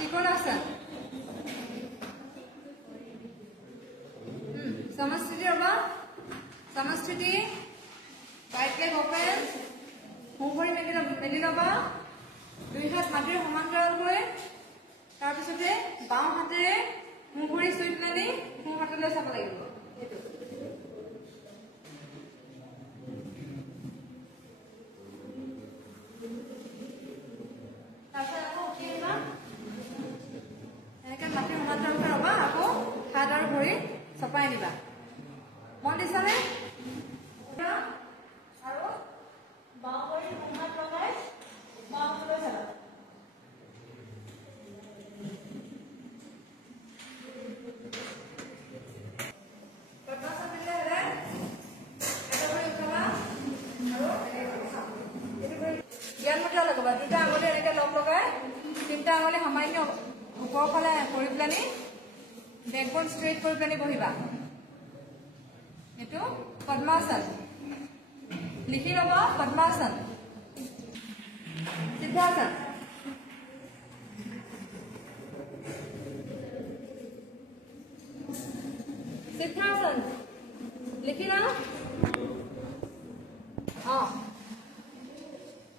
त्रिकोणासन समस्थिति रबा समस्थिति right leg open मुभरि मेলি लबा दुई हात माटिर समान्तराल হৈ তাৰ পিছতে বাও হাতেৰে মুভৰি সুই প্লানি মু হাতলৈ চাব লাগিব सपाई निबा मन दिसने আৰু বাওঁভৰি মুহাত লগাই বাওঁলৈ চাবা পদ্মাসন দিলে হলে এটা ভৰি উঠাবা আৰু জ্ঞান মুদ্ৰা লগাবা দুটা আঙুলি এনেকে লগ লগাই তিনটা আঙুলি সামান্য ওপৰ ফালে কৰি প্লানি बैकबोन स्ट्रेट कर प्लानी बहिबा एटु पद्मासन लिखि लबा पद्मासन सिद्धासन सिद्धासन लिखि ना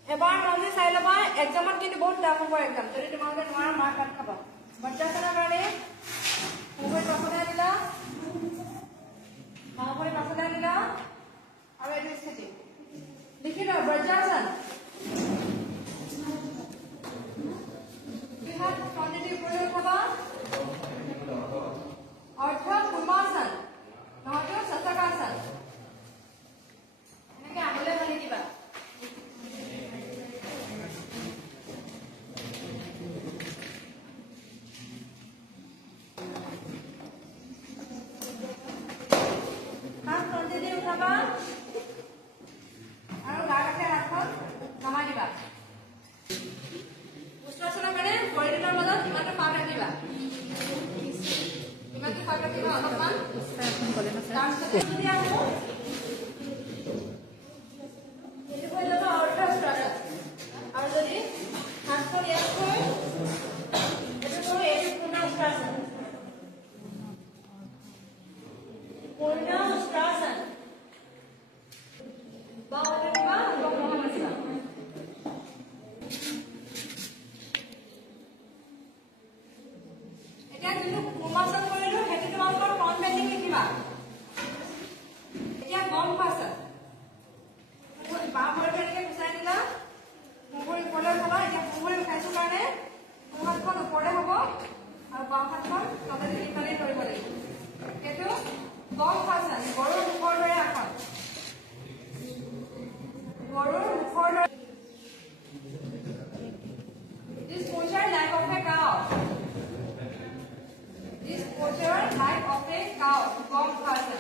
एबार नजे चाइ लबा एग्जामत किन्तु बहुत टाफ হ'ব एग्जाम যদি তোমালোকে নোৱাৰা মাৰ কাট খাবা বজ্ৰাসনৰ কাৰণে मुभरि पाछলৈ দিলা বাওঁভৰি পাছলৈ দিলা আৰু এইটো স্থিতি লিখি লও বজ্ৰাসন বিহাত কণ্টিটি ওপৰলৈ উঠাবা অৰ্ধ কুৰ্মাসন নহয়তো শশকাসন এনেকৈ আগলৈ ঢালি দিবা আৰু গাতে হাতখন নমাই দিবা উষ্ট্ৰাসনৰ কাৰণে ভৰিৰ মাজত ইমানটো পাক ৰাখিবা ইমানটো পাক ৰাখিবা অলপমান তাৰপিছতে যদি আহো এইটো হৈ যাব অৰ্ধ উষ্ট্ৰাসন আৰু যদি হাতখন ইয়াত থৈ এইটো কৰো এইটো পূৰ্ণ উষ্ট্ৰাসন পূৰ্ণ উষ্ট্ৰাসন This posture like of a cow. This posture like of a cow. Bomb person.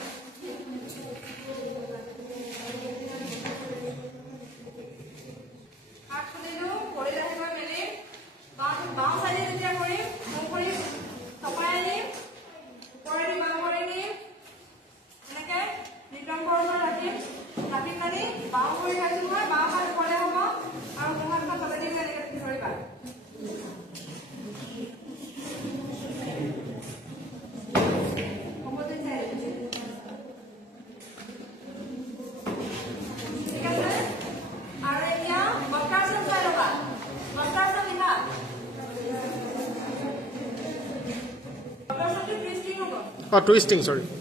हाथ खुलिलो भरि राखिब मेले बाওঁ साइडे যেতিয়া কৰিম মুভৰি চপাই আনিম ওপৰেদি বাওঁ ভৰি নিম এনেকে নিতম্বৰলৈ ৰাখিম ৰাখি পানি বাওঁ ভৰি ৰাখিম হয় বাওঁ হাত ওপৰলৈ হ'ব আৰু মুখ হাতখন তলেদি এনেকে ধৰিবা twisting, sorry.